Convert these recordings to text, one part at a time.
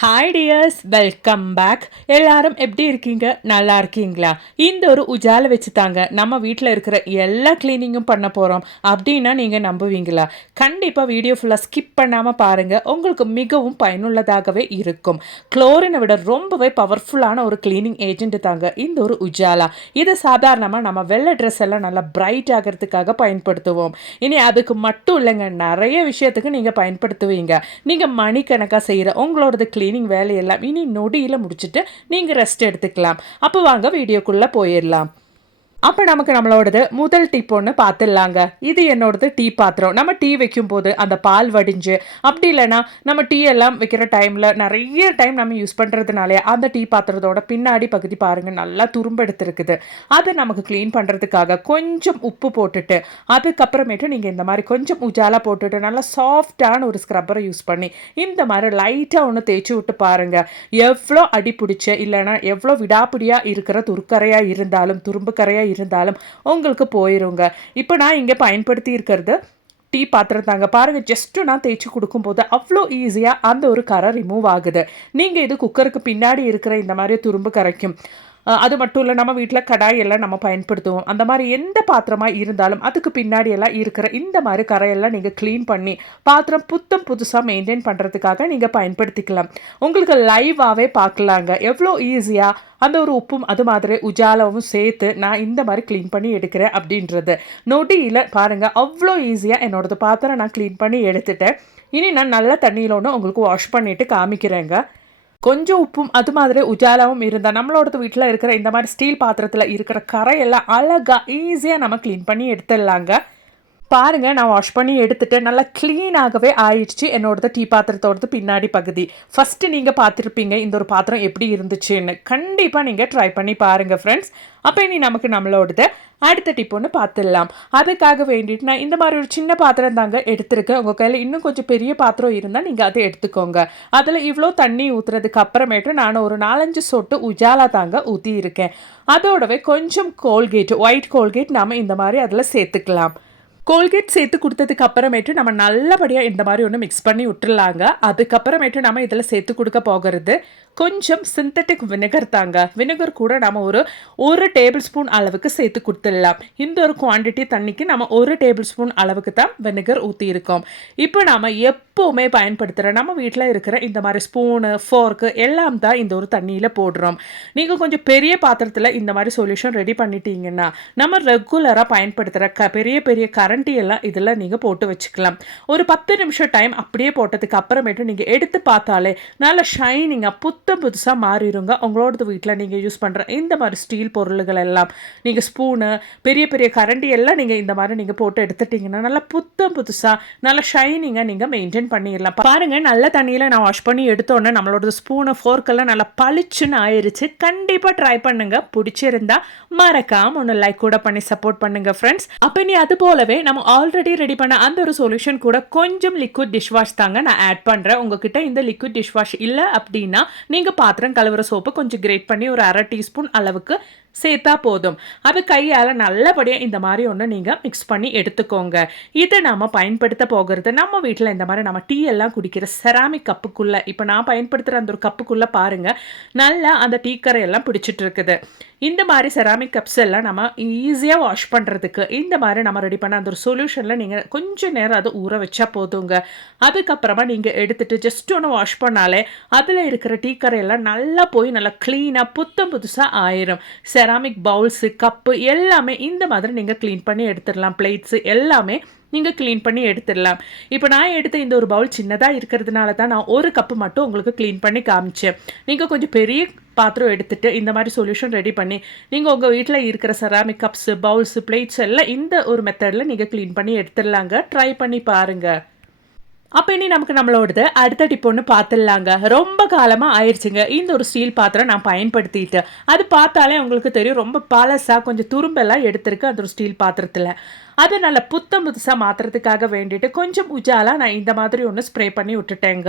Hi tears welcome back எல்லாரும் எப்படி இருக்கீங்க? நல்லா இருக்கீங்களா? இந்த ஒரு உஜால வச்சு தாங்க நம்ம வீட்டில் இருக்கிற எல்லா க்ளீனிங்கும் பண்ண போகிறோம் அப்படின்னா நீங்கள் நம்புவீங்களா? கண்டிப்பாக வீடியோ ஃபுல்லாக ஸ்கிப் பண்ணாமல் பாருங்கள் உங்களுக்கு மிகவும் பயனுள்ளதாகவே இருக்கும். குளோரினை விட ரொம்பவே பவர்ஃபுல்லான ஒரு க்ளீனிங் ஏஜென்ட் தாங்க இந்த ஒரு உஜாலா. இதை சாதாரணமாக நம்ம வெள்ளை ட்ரெஸ் எல்லாம் நல்லா பிரைட் ஆகிறதுக்காக பயன்படுத்துவோம். இனி அதுக்கு மட்டும் இல்லைங்க. நிறைய விஷயத்துக்கு நீங்கள் பயன்படுத்துவீங்க. நீங்கள் மணிக்கணக்காக செய்கிற உங்களோடது க்ளீனிங் வேலையெல்லாம் இனி நொடியில் முடிச்சுட்டு நீங்கள் ரெஸ்ட் எடுத்துக்கலாம். அப்போ வாங்க வீடியோக்குள்ளே போயிடலாம். அப்போ நமக்கு நம்மளோடது முதல் டிப் ஒன்று பார்த்துடலாங்க இது என்னோடது டீ பாத்திரம். நம்ம டீ வைக்கும் போது அந்த பால் வடிஞ்சு அப்படி இல்லைன்னா நம்ம டீ எல்லாம் வைக்கிற டைமில் நிறைய டைம் நம்ம யூஸ் பண்ணுறதுனாலே அந்த டீ பாத்திரத்தோட பின்னாடி பகுதி பாருங்கள் நல்லா துரும்பெடுத்துருக்குது. அதை நமக்கு க்ளீன் பண்ணுறதுக்காக கொஞ்சம் உப்பு போட்டுட்டு அதுக்கப்புறமேட்டு நீங்கள் இந்த மாதிரி கொஞ்சம் உஜாலா போட்டுட்டு நல்லா சாஃப்டான ஒரு ஸ்க்ரப்பரை யூஸ் பண்ணி இந்த மாதிரி லைட்டாக ஒன்று தேய்ச்சி விட்டு பாருங்கள் எவ்வளோ அடி பிடிச்ச இல்லைன்னா எவ்வளோ விடாப்பிடியாக இருக்கிற துருக்கரையாக இருந்தாலும் துரும்புக்கரையாக இருந்தாலும் உங்களுக்கு போயிருங்க. இப்போ நான் இங்கே பயன்படுத்தி இருக்கிறது டீ பாத்திரம் தாங்க. பாருங்கள் ஜஸ்ட்டு நான் தேய்ச்சி கொடுக்கும்போது அவ்வளோ ஈஸியாக அந்த ஒரு கரை ரிமூவ் ஆகுது. நீங்கள் இது குக்கருக்கு பின்னாடி இருக்கிற இந்த மாதிரி துரும்பு கரைக்கும். அது மட்டும் இல்லை நம்ம வீட்டில் கடாய் எல்லாம் நம்ம பயன்படுத்துவோம். அந்த மாதிரி எந்த பாத்திரமாக இருந்தாலும் அதுக்கு பின்னாடி எல்லாம் இருக்கிற இந்த மாதிரி கரையெல்லாம் நீங்கள் க்ளீன் பண்ணி பாத்திரம் புத்தம் புதுசாக மெயின்டைன் பண்ணுறதுக்காக நீங்கள் பயன்படுத்திக்கலாம். உங்களுக்கு லைவாகவே பார்க்கலாங்க எவ்வளோ ஈஸியாக அந்த ஒரு உப்பும் அது மாதிரி உஜாலாவும் சேர்த்து நான் இந்த மாதிரி க்ளீன் பண்ணி எடுக்கிறேன் அப்படின்றது. நொடியில் பாருங்கள் அவ்வளோ ஈஸியாக என்னோடது பாத்திரம் நான் க்ளீன் பண்ணி எடுத்துட்டேன். இனி நான் நல்ல தண்ணியில் ஒன்று உங்களுக்கு வாஷ் பண்ணிவிட்டு காமிக்கிறேங்க. கொஞ்சம் உப்பும் அது மாதிரி உஜாலாவும் இருந்தால் நம்மளோட வீட்டில் இருக்கிற இந்த மாதிரி ஸ்டீல் பாத்திரத்தில் இருக்கிற கரையெல்லாம் அழகாக ஈஸியாக நம்ம க்ளீன் பண்ணி எடுத்துடலாங்க. பாருங்கள் நான் வாஷ் பண்ணி எடுத்துட்டு நல்லா க்ளீனாகவே ஆயிடுச்சு. என்னோடது டீ பாத்திரத்தோடது பின்னாடி பகுதி. ஃபஸ்ட்டு நீங்கள் பார்த்துருப்பீங்க இந்த ஒரு பாத்திரம் எப்படி இருந்துச்சுன்னு. கண்டிப்பாக நீங்கள் ட்ரை பண்ணி பாருங்கள் ஃப்ரெண்ட்ஸ் அப்போ இனி நமக்கு நம்மளோடது அடுத்த டிப் ஒன்று பார்த்துடலாம் அதுக்காக வேண்டிட்டு நான் இந்த மாதிரி ஒரு சின்ன பாத்திரம் தாங்க எடுத்திருக்கேன். உங்கள் கையில் இன்னும் கொஞ்சம் பெரிய பாத்திரம் இருந்தால் நீங்கள் அதை எடுத்துக்கோங்க. அதில் இவ்வளோ தண்ணி ஊற்றுறதுக்கு அப்புறமேட்டு நான் ஒரு நாலஞ்சு சொட்டு உஜாலா தாங்க ஊற்றி இருக்கேன் அதோடவே கொஞ்சம் கோல்கேட் ஒயிட் கோல்கேட் நாம் இந்த மாதிரி அதில் சேர்த்துக்கலாம். கோல்கேட் சேர்த்து கொடுத்ததுக்கு அப்புறமேட்டு நம்ம நல்லபடியாக இந்த மாதிரி ஒன்று மிக்ஸ் பண்ணி விட்டுருலாங்க அதுக்கப்புறமேட்டு நம்ம இதில் சேர்த்து கொடுக்க போகிறது கொஞ்சம் சிந்தட்டிக் வினிகர் தாங்க. வினிகர் கூட நம்ம ஒரு ஒரு டேபிள் ஸ்பூன் அளவுக்கு சேர்த்து கொடுத்துடலாம். இந்த ஒரு குவான்டிட்டி தண்ணிக்கு நம்ம ஒரு டேபிள் ஸ்பூன் அளவுக்கு தான் வினிகர் ஊற்றியிருக்கோம் இப்போ நாம் எப்போவுமே பயன்படுத்துகிற நம்ம வீட்டில் இருக்கிற இந்த மாதிரி ஸ்பூனு ஃபோர்க்கு எல்லாம் தான் இந்த ஒரு தண்ணியில் போடுறோம். நீங்கள் கொஞ்சம் பெரிய பாத்திரத்தில் இந்த மாதிரி சொல்யூஷன் ரெடி பண்ணிட்டீங்கன்னா நம்ம ரெகுலராக பயன்படுத்துகிற க பெரிய பெரிய கரண்ட் எல்லாம் இதில் நீங்கள் போட்டு வச்சுக்கலாம். ஒரு பத்து நிமிஷம் டைம் அப்படியே போட்டதுக்கு அப்புறமேட்டு நீங்கள் எடுத்து பார்த்தாலே நல்ல ஷைனிங்காக புத்த புத்தம் புதுசாக மாறிடுங்க. உங்களோடது வீட்டில் நீங்கள் யூஸ் பண்ணுற இந்த மாதிரி ஸ்டீல் பொருள்கள் எல்லாம் நீங்கள் ஸ்பூனு பெரிய பெரிய கரண்டி எல்லாம் நீங்கள் இந்த மாதிரி நீங்கள் போட்டு எடுத்துட்டிங்கன்னா நல்லா புத்தம் புதுசாக நல்லா ஷைனிங்காக நீங்கள் மெயின்டைன் பண்ணிடலாம். பாருங்கள் நல்ல தண்ணியில் நான் வாஷ் பண்ணி எடுத்தோன்னே நம்மளோட ஸ்பூனு ஃபோர்க்கெல்லாம் நல்லா பளிச்சுன்னு ஆயிடுச்சு கண்டிப்பாக ட்ரை பண்ணுங்கள் பிடிச்சிருந்தா மறக்காம ஒன்று லைக் கூட பண்ணி சப்போர்ட் பண்ணுங்கள் ஃப்ரெண்ட்ஸ் அப்போ நீ அது போலவே நம்ம ஆல்ரெடி ரெடி பண்ண அந்த ஒரு சொல்யூஷன் கூட கொஞ்சம் லிக்விட் டிஷ் வாஷ் தாங்க நான் ஆட் பண்ணுறேன் உங்ககிட்ட இந்த லிக்விட் டிஷ் வாஷ் இல்லை அப்படின்னா நீங்கள் பாத்திரம் கழுவுற சோப்பு கொஞ்சம் கிரேட் பண்ணி ஒரு அரை டீஸ்பூன் அளவுக்கு சேர்த்தா போதும். அது கையால் நல்லபடியாக இந்த மாதிரி ஒன்று நீங்கள் மிக்ஸ் பண்ணி எடுத்துக்கோங்க. இதை நாம் பயன்படுத்த போகிறது நம்ம வீட்டில் இந்த மாதிரி நம்ம டீ எல்லாம் குடிக்கிற செராமிக் கப்புக்குள்ளே இப்போ நான் பயன்படுத்துகிற அந்த ஒரு கப்புக்குள்ளே பாருங்கள் நல்லா அந்த டீ கரையெல்லாம் பிடிச்சிட்டு இருக்குது. இந்த மாதிரி செராமிக் கப்ஸ் எல்லாம் நம்ம ஈஸியாக வாஷ் பண்ணுறதுக்கு இந்த மாதிரி நம்ம ரெடி பண்ண அந்த ஒரு சொல்யூஷனில் நீங்கள் கொஞ்சம் நேரம் அதை ஊற வச்சா போதுங்க. அதுக்கப்புறமா நீங்கள் எடுத்துகிட்டு ஜஸ்ட் ஒன்று வாஷ் பண்ணாலே அதில் இருக்கிற டீ கரையெல்லாம் நல்லா போய் நல்லா க்ளீனாக புத்தம் புதுசாக ஆயிரும். செராமிக் பவுல்ஸு கப்பு எல்லாமே இந்த மாதிரி நீங்கள் க்ளீன் பண்ணி எடுத்துடலாம். பிளேட்ஸு எல்லாமே நீங்கள் க்ளீன் பண்ணி எடுத்துடலாம். இப்போ நான் எடுத்த இந்த ஒரு பவுல் சின்னதாக இருக்கிறதுனால தான் நான் ஒரு கப்பு மட்டும் உங்களுக்கு க்ளீன் பண்ணி காமிச்சேன். நீங்கள் கொஞ்சம் பெரிய பாத்திரம் எடுத்துகிட்டு இந்த மாதிரி சொல்யூஷன் ரெடி பண்ணி நீங்கள் உங்கள் வீட்டில் இருக்கிற செராமிக் கப்ஸு பவுல்ஸு பிளேட்ஸ் எல்லாம் இந்த ஒரு மெத்தடில் நீங்கள் க்ளீன் பண்ணி எடுத்துடலாங்க. ட்ரை பண்ணி பாருங்கள் அப்போ இனி நமக்கு நம்மளோடது அடுத்த டிப் ஒன்று பார்த்துடலாங்க ரொம்ப காலமாக ஆயிடுச்சுங்க இந்த ஒரு ஸ்டீல் பாத்திரம் நான் பயன்படுத்திட்டு. அது பார்த்தாலே உங்களுக்கு தெரியும் ரொம்ப பழசாக கொஞ்சம் துரும்பெல்லாம் எடுத்திருக்கு அந்த ஒரு ஸ்டீல் பாத்திரத்தில். அதை புத்தம் புதுசாக மாற்றுறதுக்காக வேண்டிட்டு கொஞ்சம் உஜாலா நான் இந்த மாதிரி ஒன்று ஸ்ப்ரே பண்ணி விட்டுட்டேங்க.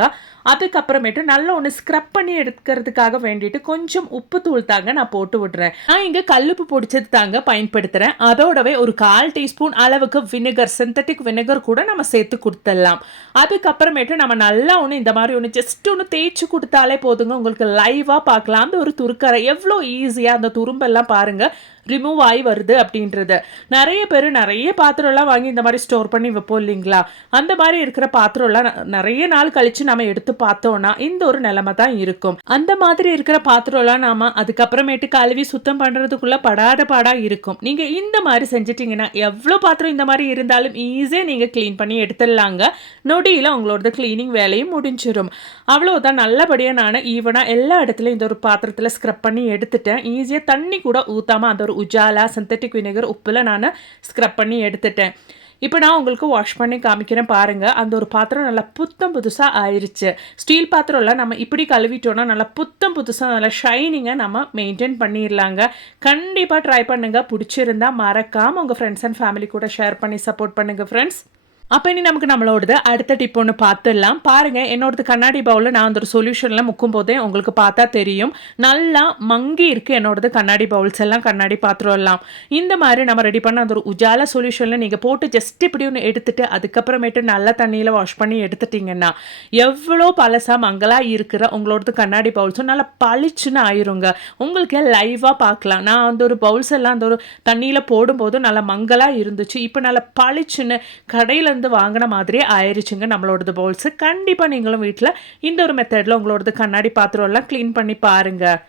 அதுக்கப்புறமேட்டு நல்லா ஒன்று ஸ்க்ரப் பண்ணி எடுக்கிறதுக்காக வேண்டிட்டு கொஞ்சம் உப்பு தூள் தாங்க நான் போட்டு விடுறேன். நான் இங்கே கல்லுப்பு பிடிச்சது தாங்க பயன்படுத்துகிறேன் அதோடவே ஒரு கால் டீஸ்பூன் அளவுக்கு வினிகர் சிந்தட்டிக் வினிகர் கூட நம்ம சேர்த்து கொடுத்துடலாம். அதுக்கப்புறமேட்டு நம்ம நல்லா ஒன்று இந்த மாதிரி ஒன்று ஜஸ்ட் ஒன்று தேய்ச்சி கொடுத்தாலே போதுங்க. உங்களுக்கு லைவாக பார்க்கலாம். அந்த ஒரு துருக்கரை எவ்வளோ ஈஸியாக அந்த துரும்பெல்லாம் பாருங்கள் ரிமூவ் ஆகி வருது அப்படின்றது. நிறைய பேர் நிறைய பாத்திரம்லாம் வாங்கி இந்த மாதிரி ஸ்டோர் பண்ணி வைப்போம் இல்லைங்களா? அந்த மாதிரி இருக்கிற பாத்திரம்லாம் ந- நிறைய நாள் கழிச்சு நம்ம எடுத்து பார்த்தோம்னா இந்த ஒரு நிலைமை தான் இருக்கும். அந்த மாதிரி இருக்கிற பாத்திரம்லாம் நாம அதுக்கப்புறமேட்டு கழுவி சுத்தம் பண்ணுறதுக்குள்ளே படாத பாடாக இருக்கும். நீங்கள் இந்த மாதிரி செஞ்சிட்டிங்கன்னா எவ்வளோ பாத்திரம் இந்த மாதிரி இருந்தாலும் ஈஸியாக நீங்கள் க்ளீன் பண்ணி எடுத்துடலாங்க. நொடியில் உங்களோட க்ளீனிங் வேலையும் முடிஞ்சிடும் அவ்வளோதான் நல்லபடியாக நான் ஈவனாக எல்லா இடத்துலையும் இந்த ஒரு பாத்திரத்தில் ஸ்க்ரப் பண்ணி எடுத்துட்டேன். ஈஸியாக தண்ணி கூட ஊற்றாமல் அந்த ஒரு உஜாலா சிந்தட்டிக் வினிகர் உப்பில் நான் ஸ்க்ரப் பண்ணி எடுத்துட்டேன். இப்போ நான் உங்களுக்கு வாஷ் பண்ணி காமிக்கிறேன் பாருங்கள் அந்த ஒரு பாத்திரம் நல்லா புத்தம் புதுசாக ஆயிடுச்சு ஸ்டீல் பாத்திரம்லாம் நம்ம இப்படி கழுவிட்டோன்னா நல்லா புத்தம் புதுசாக நல்லா ஷைனிங்காக நம்ம மெயின்டைன் பண்ணிடலாங்க கண்டிப்பாக ட்ரை பண்ணுங்கள் பிடிச்சிருந்தா மறக்காமல் உங்கள் ஃப்ரெண்ட்ஸ் அண்ட் ஃபேமிலி கூட ஷேர் பண்ணி சப்போர்ட் பண்ணுங்கள் ஃப்ரெண்ட்ஸ் அப்போ இனி நமக்கு நம்மளோடது அடுத்த டிப் ஒன்று பார்த்துடலாம். பாருங்கள் என்னோடது கண்ணாடி பவுலில் நான் அந்த ஒரு சொல்யூஷனில் முக்கும் போதே உங்களுக்கு பார்த்தா தெரியும். நல்லா மங்கி இருக்குது என்னோடது கண்ணாடி பவுல்ஸ் எல்லாம். கண்ணாடி பாத்திரம் எல்லாம். இந்த மாதிரி நம்ம ரெடி பண்ண அந்த ஒரு உஜால சொல்யூஷனில் நீங்கள் போட்டு ஜஸ்ட் இப்படி ஒன்று எடுத்துகிட்டு அதுக்கப்புறமேட்டு நல்ல தண்ணியில் வாஷ் பண்ணி எடுத்துட்டிங்கன்னா எவ்வளோ பழசா மங்கலாக இருக்கிற உங்களோடது கண்ணாடி பவுல்ஸும் நல்லா பளிச்சுன்னு ஆயிருங்க. உங்களுக்கு லைவாக பார்க்கலாம். நான் அந்த ஒரு பவுல்ஸ் எல்லாம் அந்த ஒரு தண்ணியில் போடும்போது நல்லா மங்கலாக இருந்துச்சு. இப்போ நல்லா பளிச்சுன்னு கடையில் வந்து வாங்கின மாதிரியே ஆயிடுச்சுங்க நம்மளோடது பவுல்ஸு கண்டிப்பாக நீங்களும் வீட்டில் இந்த ஒரு மெத்தடில் உங்களோடது கண்ணாடி பாத்திரம் எல்லாம் க்ளீன் பண்ணி பாருங்கள்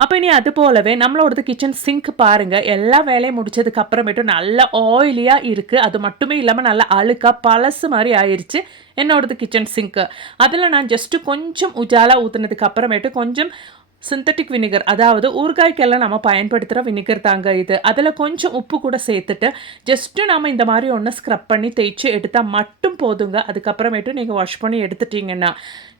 அப்போ இனி அது போலவே நம்மளோடது கிச்சன் சிங்க் பாருங்கள் எல்லா வேலையும் முடிச்சதுக்கு அப்புறமேட்டு நல்ல ஆயிலியாக இருக்குது அது மட்டுமே இல்லாமல் நல்ல அழுக்காக பழசு மாதிரி ஆயிடுச்சு என்னோடது கிச்சன் சிங்க்கு அதில் நான் ஜஸ்ட்டு கொஞ்சம் உஜாலாக ஊற்றுனதுக்கு அப்புறமேட்டு கொஞ்சம் சிந்தட்டிக் வினிகர் அதாவது ஊறுகாய்க்கெல்லாம் நம்ம பயன்படுத்துகிற வினிகர் தாங்க இது. அதில் கொஞ்சம் உப்பு கூட சேர்த்துட்டு ஜஸ்ட்டு நம்ம இந்த மாதிரி ஒன்று ஸ்க்ரப் பண்ணி தேய்ச்சி எடுத்தால் மட்டும் போதுங்க. அதுக்கப்புறமேட்டு நீங்கள் வாஷ் பண்ணி எடுத்துட்டீங்கன்னா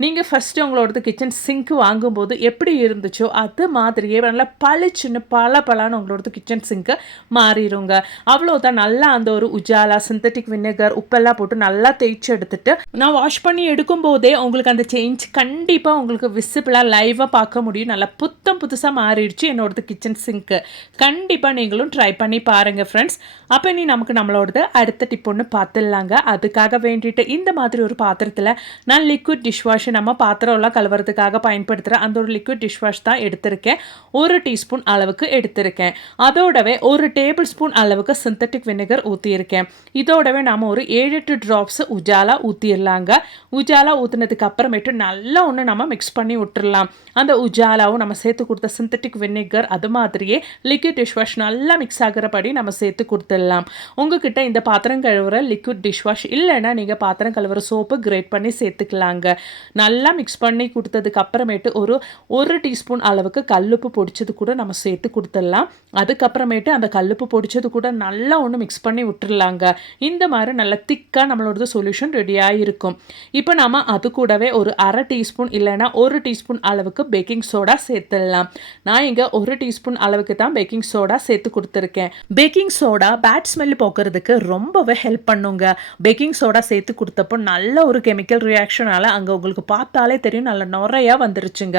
நீங்கள் ஃபஸ்ட்டு உங்களோடது கிச்சன் சிங்க் வாங்கும்போது எப்படி இருந்துச்சோ அது மாதிரியே நல்லா பளிச்சுன்னு பல பலான்னு உங்களோடது கிச்சன் சிங்க்கு மாறிடுங்க அவ்வளோதான் நல்லா அந்த ஒரு உஜாலா சிந்தட்டிக் வினிகர் உப்பெல்லாம் போட்டு நல்லா தேய்ச்சி எடுத்துட்டு நான் வாஷ் பண்ணி எடுக்கும்போதே உங்களுக்கு அந்த சேஞ்ச் கண்டிப்பாக உங்களுக்கு விசிபிளாக லைவாக பார்க்க முடியும். நல்லா புத்தம் புதுசாக மாறிடுச்சு. என்னோடது கிச்சன் சிங்க்கு கண்டிப்பாக நீங்களும் ட்ரை பண்ணி பாருங்கள் ஃப்ரெண்ட்ஸ் அப்போ நீ நமக்கு நம்மளோடது அடுத்த டிப் ஒன்று பார்த்துடலாங்க அதுக்காக வேண்டிட்டு இந்த மாதிரி ஒரு பாத்திரத்தில் நான் லிக்விட் டிஷ் வாஷ் நம்ம பாத்திரம்லாம் கழுவுறதுக்காக பயன்படுத்துகிற அந்த ஒரு லிக்விட் டிஷ் வாஷ் தான் எடுத்திருக்கேன். ஒரு டீஸ்பூன் அளவுக்கு எடுத்திருக்கேன். அதோடவே ஒரு டேபிள் ஸ்பூன் அளவுக்கு சிந்தட்டிக் வினிகர் ஊற்றியிருக்கேன் இதோடவே நாம் ஒரு ஏழு எட்டு ட்ராப்ஸ் உஜாலா ஊற்றிடலாங்க உஜாலா ஊற்றினதுக்கு அப்புறமேட்டு நல்லா ஒன்று நம்ம மிக்ஸ் பண்ணி விட்டுறலாம். அந்த உஜாலாவும் நம்ம சேர்த்து கொடுத்த சிந்தட்டிக் வினிகர் அது மாதிரியே லிக்விட் டிஷ் வாஷ் நல்லா மிக்ஸ் ஆகிறபடி நம்ம சேர்த்து கொடுத்துடலாம். உங்ககிட்ட இந்த பாத்திரம் கழுவுற லிக்விட் டிஷ் வாஷ் இல்லைன்னா நீங்கள் பாத்திரம் கழுவுற சோப்பு கிரேட் பண்ணி சேர்த்துக்கலாங்க. நல்லா மிக்ஸ் பண்ணி கொடுத்ததுக்கு அப்புறமேட்டு ஒரு ஒரு டீஸ்பூன் அளவுக்கு கல்லுப்பு பொடிச்சது கூட நம்ம சேர்த்து கொடுத்துடலாம். அதுக்கப்புறமேட்டு அந்த கல்லுப்பு பொடிச்சது கூட நல்லா ஒன்று மிக்ஸ் பண்ணி விட்டுடலாங்க. இந்த மாதிரி நல்லா திக்காக நம்மளோடது சொல்யூஷன் ரெடியாக இருக்கும் இப்போ நம்ம அது கூடவே ஒரு அரை டீஸ்பூன் இல்லைன்னா ஒரு டீஸ்பூன் அளவுக்கு பேக்கிங் சோடா சேர்த்துடலாம். நான் இங்கே ஒரு டீஸ்பூன் அளவுக்கு தான் பேக்கிங் சோடா சேர்த்து கொடுத்துருக்கேன். பேக்கிங் சோடா பேட் ஸ்மெல் போக்குறதுக்கு ரொம்பவே ஹெல்ப் பண்ணுங்க. பேக்கிங் சோடா சேர்த்து கொடுத்தப்போ நல்ல ஒரு கெமிக்கல் ரியாக்ஷனால அங்கே உங்களுக்கு பார்த்தாலே தெரியும். நல்ல நிறையா வந்துருச்சுங்க.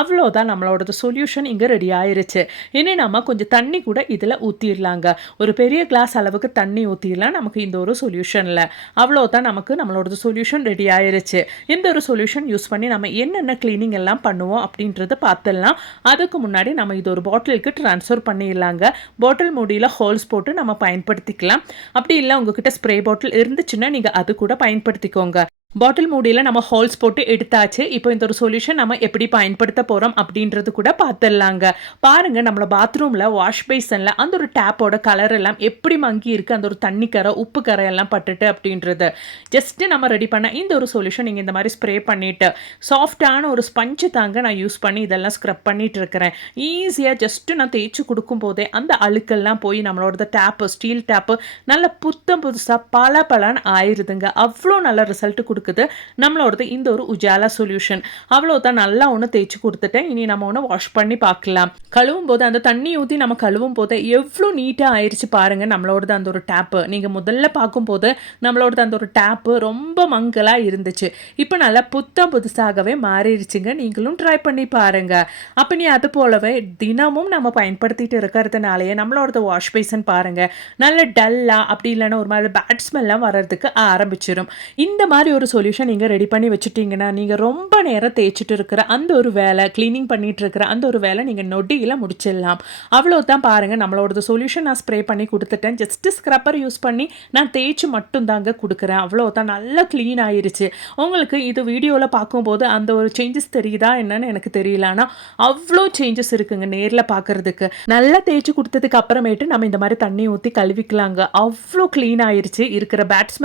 அவ்வளோதான் நம்மளோடது சொல்யூஷன் இங்கே ரெடி ஆயிருச்சு. இனி நம்ம கொஞ்சம் தண்ணி கூட இதில் ஊற்றிடலாங்க ஒரு பெரிய கிளாஸ் அளவுக்கு தண்ணி ஊற்றிடலாம் நமக்கு இந்த ஒரு சொல்யூஷனில் அவ்வளோதான் நமக்கு நம்மளோடது சொல்யூஷன் ரெடி ஆயிருச்சு. இந்த ஒரு சொல்யூஷன் யூஸ் பண்ணி நம்ம என்னென்ன க்ளீனிங் எல்லாம் பண்ணுவோம் அப்படின்றத பார்த்துடலாம் அதுக்கு முன்னாடி நம்ம இது ஒரு பாட்டிலுக்கு ட்ரான்ஸ்ஃபர் பண்ணிடலாங்க. பாட்டில் மூடியில் ஹோல்ஸ் போட்டு நம்ம பயன்படுத்திக்கலாம். அப்படி இல்லை உங்ககிட்ட ஸ்ப்ரே பாட்டில் இருந்துச்சுன்னா நீங்கள் அது கூட பயன்படுத்திக்கோங்க. பாட்டில் மூடியில் நம்ம ஹோல்ஸ் போட்டு எடுத்தாச்சு. இப்போ இந்த ஒரு சொல்யூஷன் நம்ம எப்படி பயன்படுத்த போகிறோம் அப்படின்றது கூட பார்த்துடலாங்க. பாருங்கள் நம்மளை பாத்ரூமில் வாஷ் பேசனில் அந்த ஒரு டேப்போட கலர் எல்லாம் எப்படி மங்கி இருக்குது அந்த ஒரு தண்ணி கரை உப்பு கரை எல்லாம் பட்டுட்டு அப்படின்றது. ஜஸ்ட்டு நம்ம ரெடி பண்ண இந்த ஒரு சொல்யூஷன் நீங்கள் இந்த மாதிரி ஸ்ப்ரே பண்ணிவிட்டு சாஃப்டான ஒரு ஸ்பஞ்சு தாங்க நான் யூஸ் பண்ணி இதெல்லாம் ஸ்க்ரப் பண்ணிட்டு இருக்கிறேன். ஈஸியாக ஜஸ்ட்டு நான் தேய்ச்சி கொடுக்கும் போதே அந்த அழுக்கெல்லாம் போய் நம்மளோட டேப்பு ஸ்டீல் டேப்பு நல்ல புத்தம் புதுசாக பல பலன்னு ஆயிடுதுங்க அவ்வளோ நல்ல ரிசல்ட் கொடுக்குது. நம்மளோடது இந்த ஒரு உஜாலா சொல்யூஷன் அவ்வளோதான் நல்லா ஒன்று தேய்ச்சி கொடுத்துட்டேன். இனி நம்ம ஒன்று வாஷ் பண்ணி பார்க்கலாம். கழுவும் போது அந்த தண்ணி ஊற்றி நம்ம கழுவும் போது எவ்வளோ நீட்டாக ஆயிடுச்சு பாருங்கள் நம்மளோடது அந்த ஒரு டேப்பு நீங்கள் முதல்ல பார்க்கும்போது நம்மளோடது அந்த ஒரு டேப்பு ரொம்ப மங்கலாக இருந்துச்சு. இப்போ நல்லா புத்தம் புதுசாகவே மாறிடுச்சுங்க. நீங்களும் ட்ரை பண்ணி பாருங்கள் அப்போ நீ அது போலவே தினமும் நம்ம பயன்படுத்திட்டு இருக்கிறதுனாலயே நம்மளோடது வாஷ் பேசன் பாருங்கள் நல்ல டல்லாக அப்படி இல்லைன்னா ஒரு மாதிரி பேட் ஸ்மெல்லாம் வர்றதுக்கு ஆரம்பிச்சிடும் இந்த மாதிரி ஒரு சொல்யூஷன் நீங்கள் ரெடி பண்ணி வச்சுட்டிங்கன்னா நீங்கள் ரொம்ப நேரம் தேய்ச்சிட்டு இருக்கிற அந்த ஒரு வேலை க்ளீனிங் பண்ணிட்டு இருக்கிற அந்த ஒரு வேலை நீங்கள் நொடியில் முடிச்சிடலாம். அவ்வளோ தான் பாருங்கள் நம்மளோடது சொல்யூஷன் நான் ஸ்ப்ரே பண்ணி கொடுத்துட்டேன். ஜஸ்ட்டு ஸ்க்ரப்பர் யூஸ் பண்ணி நான் தேய்ச்சி மட்டும் தாங்க கொடுக்குறேன். அவ்வளோ தான் நல்லா க்ளீன் ஆயிடுச்சு உங்களுக்கு இது வீடியோவில் பார்க்கும்போது அந்த ஒரு சேஞ்சஸ் தெரியுதா என்னன்னு எனக்கு தெரியல. ஆனால் அவ்வளோ சேஞ்சஸ் இருக்குங்க நேரில் பார்க்குறதுக்கு. நல்லா தேய்ச்சி கொடுத்ததுக்கு அப்புறமேட்டு நம்ம இந்த மாதிரி தண்ணி ஊற்றி கழுவிக்கலாங்க. அவ்வளோ க்ளீன் ஆயிடுச்சு இருக்கிற பேட்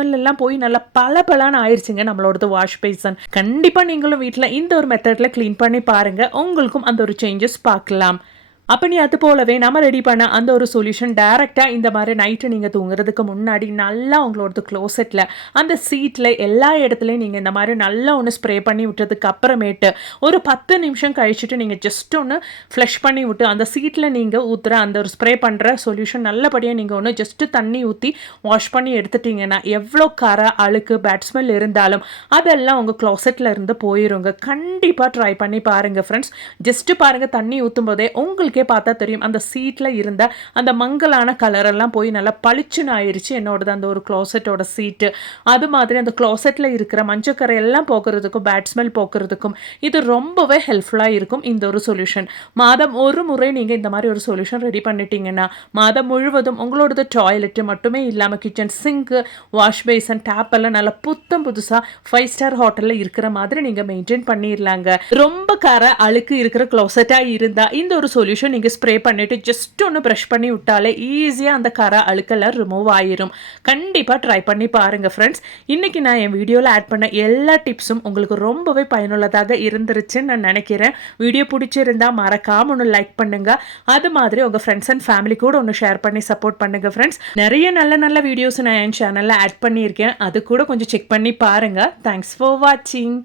போய் நல்லா பல பலான்னு ஆயிருச்சுங்க நம்மளோடது வாஷ் பேசன் கண்டிப்பாக நீங்களும் வீட்டில் இந்த ஒரு மெத்தடில் க்ளீன் பண்ணி பாருங்கள் உங்களுக்கும் அந்த ஒரு சேஞ்சஸ் பார்க்கலாம். அப்போ நீ அது போலவே நம்ம ரெடி பண்ண அந்த ஒரு சொல்யூஷன் டேரெக்டாக இந்த மாதிரி நைட்டு நீங்கள் தூங்குறதுக்கு முன்னாடி நல்லா உங்களோடது க்ளோசெட்டில் அந்த சீட்டில் எல்லா இடத்துலையும் நீங்கள் இந்த மாதிரி நல்லா ஒன்று ஸ்ப்ரே பண்ணி விட்டதுக்கு அப்புறமேட்டு ஒரு பத்து நிமிஷம் கழிச்சுட்டு நீங்கள் ஜஸ்ட் ஒன்று ஃப்ளஷ் பண்ணி விட்டு அந்த சீட்டில் நீங்கள் ஊற்றுற அந்த ஒரு ஸ்ப்ரே பண்ணுற சொல்யூஷன் நல்லபடியாக நீங்கள் ஒன்று ஜஸ்ட்டு தண்ணி ஊற்றி வாஷ் பண்ணி எடுத்துட்டிங்கன்னா எவ்வளோ கரை அழுக்கு பேட்ஸ்மெல் இருந்தாலும் அதெல்லாம் உங்கள் க்ளோசெட்டில் இருந்து போயிருங்க. கண்டிப்பாக ட்ரை பண்ணி பாருங்கள் ஃப்ரெண்ட்ஸ் ஜஸ்ட்டு பாருங்கள் தண்ணி ஊற்றும் போதே உங்களுக்கு உங்களுக்கே பார்த்தா தெரியும். அந்த சீட்டில் இருந்த அந்த மங்கலான கலரெல்லாம் போய் நல்லா பளிச்சுன்னு ஆயிடுச்சு என்னோடது அந்த ஒரு க்ளாசெட்டோட சீட்டு அது மாதிரி அந்த க்ளாசெட்டில் இருக்கிற மஞ்சக்கரை எல்லாம் போக்குறதுக்கும் பேட் ஸ்மெல் போக்குறதுக்கும் இது ரொம்பவே ஹெல்ப்ஃபுல்லாக இருக்கும் இந்த ஒரு சொல்யூஷன் மாதம் ஒரு முறை நீங்கள் இந்த மாதிரி ஒரு சொல்யூஷன் ரெடி பண்ணிட்டீங்கன்னா மாதம் முழுவதும் உங்களோடது டாய்லெட்டு மட்டுமே இல்லாமல் kitchen sink wash basin tap எல்லாம் நல்லா புத்தம் புதுசாக ஃபைவ் ஸ்டார் ஹோட்டலில் இருக்கிற மாதிரி நீங்கள் மெயின்டைன் பண்ணிடலாங்க ரொம்ப கரை அழுக்கு இருக்கிற க்ளோசெட்டாக இருந்தால் இந்த ஒரு சொல்யூஷன் நிமிஷம் நீங்கள் ஸ்ப்ரே பண்ணிவிட்டு ஜஸ்ட் ஒன்று ப்ரஷ் பண்ணி விட்டாலே ஈஸியாக அந்த கரை அழுக்கெல்லாம் ரிமூவ் ஆயிரும். கண்டிப்பாக ட்ரை பண்ணி பாருங்கள் ஃப்ரெண்ட்ஸ் இன்றைக்கி நான் என் வீடியோவில் ஆட் பண்ண எல்லா டிப்ஸும் உங்களுக்கு ரொம்பவே பயனுள்ளதாக இருந்துருச்சுன்னு நான் நினைக்கிறேன். வீடியோ பிடிச்சிருந்தா மறக்காமல் ஒன்று லைக் பண்ணுங்கள் அது மாதிரி உங்கள் ஃப்ரெண்ட்ஸ் அண்ட் ஃபேமிலி கூட ஒன்று ஷேர் பண்ணி சப்போர்ட் பண்ணுங்கள் ஃப்ரெண்ட்ஸ் நிறைய நல்ல நல்ல வீடியோஸ் நான் என் சேனலில் ஆட் பண்ணியிருக்கேன். அது கூட கொஞ்சம் செக் பண்ணி பாருங்கள் தேங்க்ஸ் ஃபார் வாட்சிங்